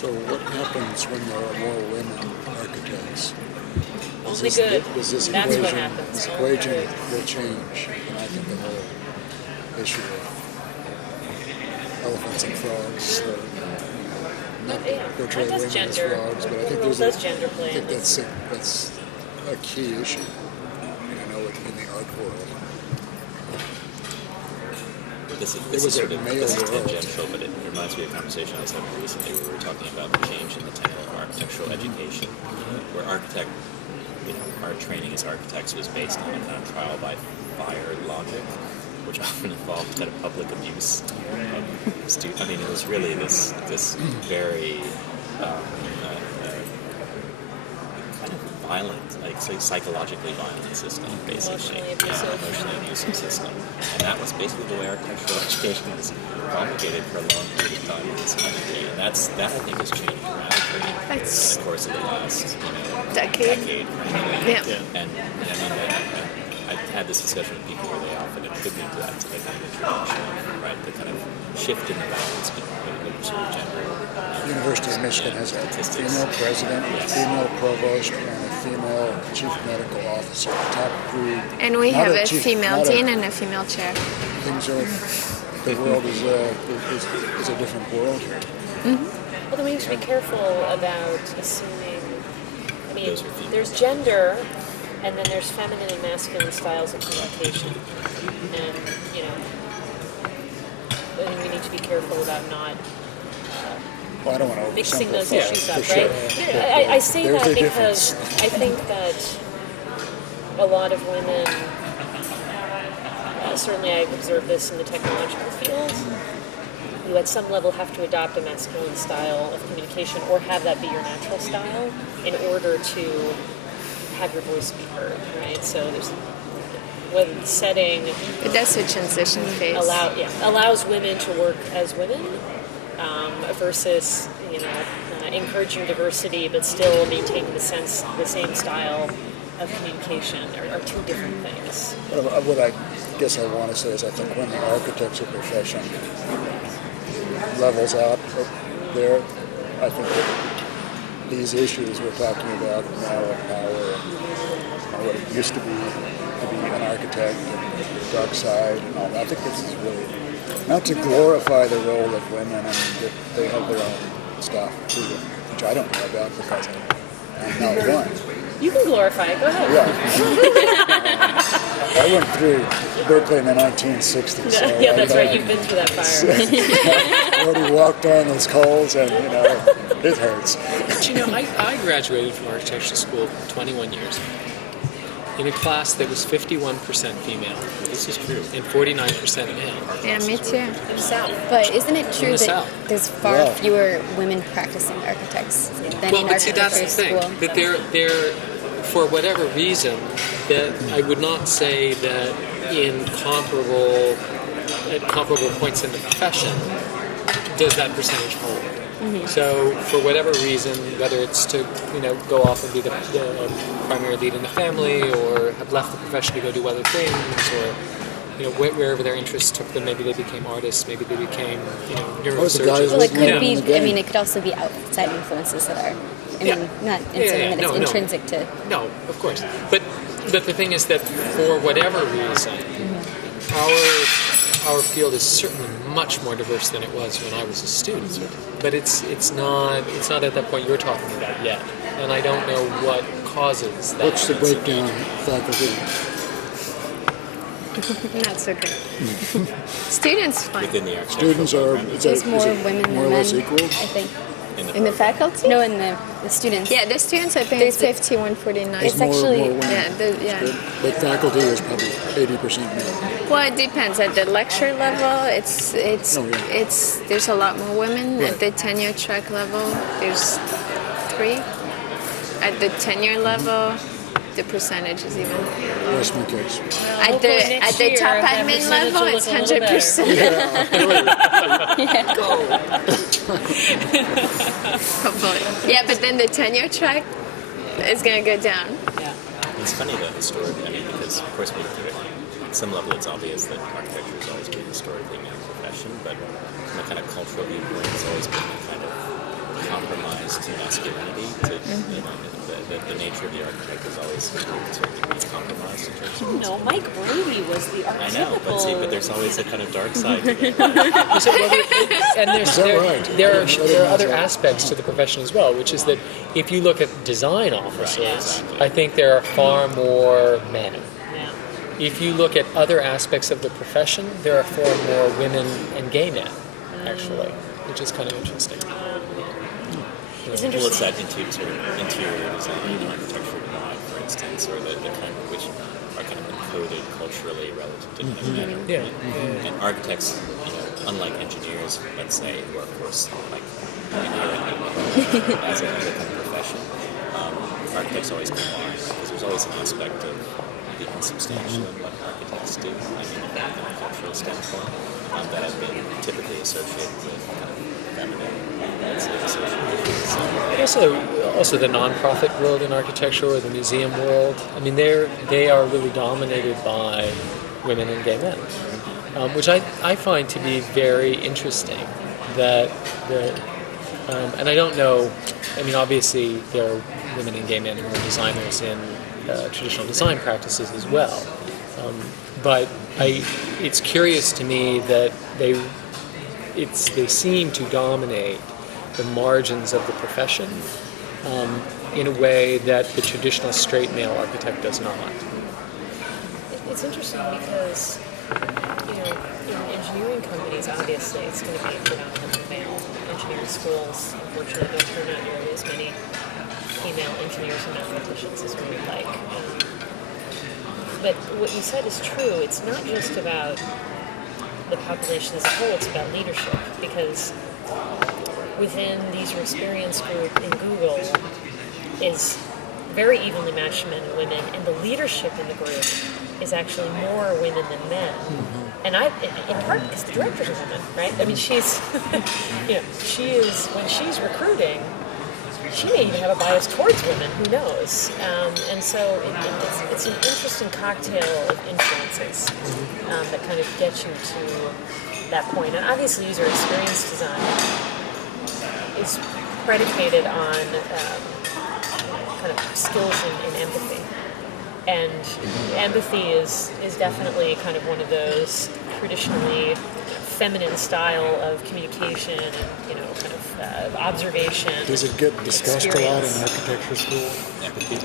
So what happens when there are more women architects? Only good. This That's equation, what happens. This equation will change, and I think the whole issue of elephants and frogs, not portray women as frogs, but I think gender play. I think that's a key issue. In the art world. This is tangential, but it reminds me of a conversation I was having recently where we were talking about the change in the technical architectural education, where our training as architects was based on a kind of trial by fire logic, which often involved kind of public abuse of students. I mean, it was really this very kind of violent, psychologically violent system, basically. Emotionally abusive system. And that was basically the way architectural education was promulgated for a long period of time in this country. And that I think has changed dramatically in the course of the last decade. Yeah. And I've had this discussion with people where they often attribute that to the kind of introduction of, the kind of shift in the balance between the sort of gender. The University of Michigan has a female president, a female provost, and a female chief medical officer. Top three. And we have a female dean and a female chair. Things are. The world is a different world here. Mm-hmm. Well, then we have to be careful about assuming. I mean, there's gender, and then there's feminine and masculine styles of communication, and I think we need to be careful about not. Well, I don't want to mixing those issues up, sure. right? I say There's that because I think that a lot of women, certainly I observe this in the technological field, you at some level have to adopt a masculine style of communication or have that be your natural style in order to have your voice be heard, right? So there's whether the setting... But that's a transition phase. Allows women to work as women, versus encouraging diversity but still maintaining the same style of communication are two different things. What I guess I want to say is I think when the architecture profession levels out there, I think that these issues we're talking about now of power and what it used to be an architect and the dark side and all that, I think this is really not to glorify the role of women. I mean, they have their own stuff too, which I don't know about because I'm not one. You can glorify it. Go ahead. Yeah. I went through Berkeley in the 1960s. So yeah, that's right. You've been through that fire. I already walked on those coals, and it hurts. But I graduated from architecture school 21 years ago in a class that was 51% female. This is true. And 49% male. Yeah, me too. In the South. But isn't it true that South. there's far fewer women practicing architects than in architecture that's the thing. school? That they're, for whatever reason, that I would not say that at comparable points in the profession does that percentage hold. Mm-hmm. So, for whatever reason, whether it's to go off and be the primary lead in the family, or have left the profession to go do other things, or wherever their interests took them, maybe they became artists, maybe they became neurosurgeons. Well, it could be. I mean, it could also be outside influences that are. Not something that is intrinsic to. No, of course. But the thing is that for whatever reason, our field is certainly much more diverse than it was when I was a student. But it's not at that point you're talking about yet. And I don't know what causes that. What's the breakdown faculty? Not so good. Students fine. Within the architectural Students are There's more women more or than less men, equal? I think. In the faculty? No, in the students. Yeah, the students, I think it's 51-49. There's more women. Yeah. But faculty is probably 80% male. Well, it depends. At the lecture level, it's there's a lot more women. Right. At the tenure track level, there's 3. At the tenure level, the percentage is even lower. That's my case. At the top admin level, it's 100%. Hopefully. Yeah, but then the tenure track is going to go down. Yeah. It's funny though, historically, because of course at some level it's obvious that architecture has always been historically a male profession, but from a kind of cultural viewpoint, it's always been a kind of compromise ties to masculinity. To you know, the nature of the architect is always to a certain degree compromised in terms of. No, Mike Brady was the I archetypical. know, but there's always a kind of dark side to it. And Is that right? there are other aspects to the profession as well, which is that if you look at design offices, Right, exactly. I think there are far more men. Yeah. If you look at other aspects of the profession, there are far more women and gay men, actually, which is kind of interesting. It's Well, it's interesting. that interior design and architecture design, for instance, or the kind of which are kind of encoded culturally relative to men. Yeah. And architects, you know, unlike engineers, let's say, who are of course like inherently as a kind of profession, architects always combine because there's always an aspect of the insubstantial in what architects do. I mean, from a cultural standpoint, that have been typically associated with kind of feminine, let's say, associations. Also the nonprofit world in architecture or the museum world. I mean, they are really dominated by women and gay men, which I find to be very interesting. And I don't know. I mean, obviously there are women and gay men who are designers in traditional design practices as well. But it's curious to me that they seem to dominate the margins of the profession in a way that the traditional straight male architect does not. It's interesting because, you know, in engineering companies, obviously, it's going to be predominantly male. Engineering schools, unfortunately, don't turn out nearly as many female engineers and mathematicians as we would like. But what you said is true. It's not just about the population as a whole, it's about leadership. Because within the user experience group in Google is very evenly matched men and women, and the leadership in the group is actually more women than men. And in part because the director's a woman, right? I mean, she's, you know, she is, when she's recruiting, she may even have a bias towards women, who knows? And so it's an interesting cocktail of influences that kind of get you to that point. And obviously user experience design is predicated on kind of skills in empathy. And empathy is definitely kind of one of those traditionally feminine style of communication and, you know, kind of observation. Does it get discussed a lot in experience. architecture school? Empathy.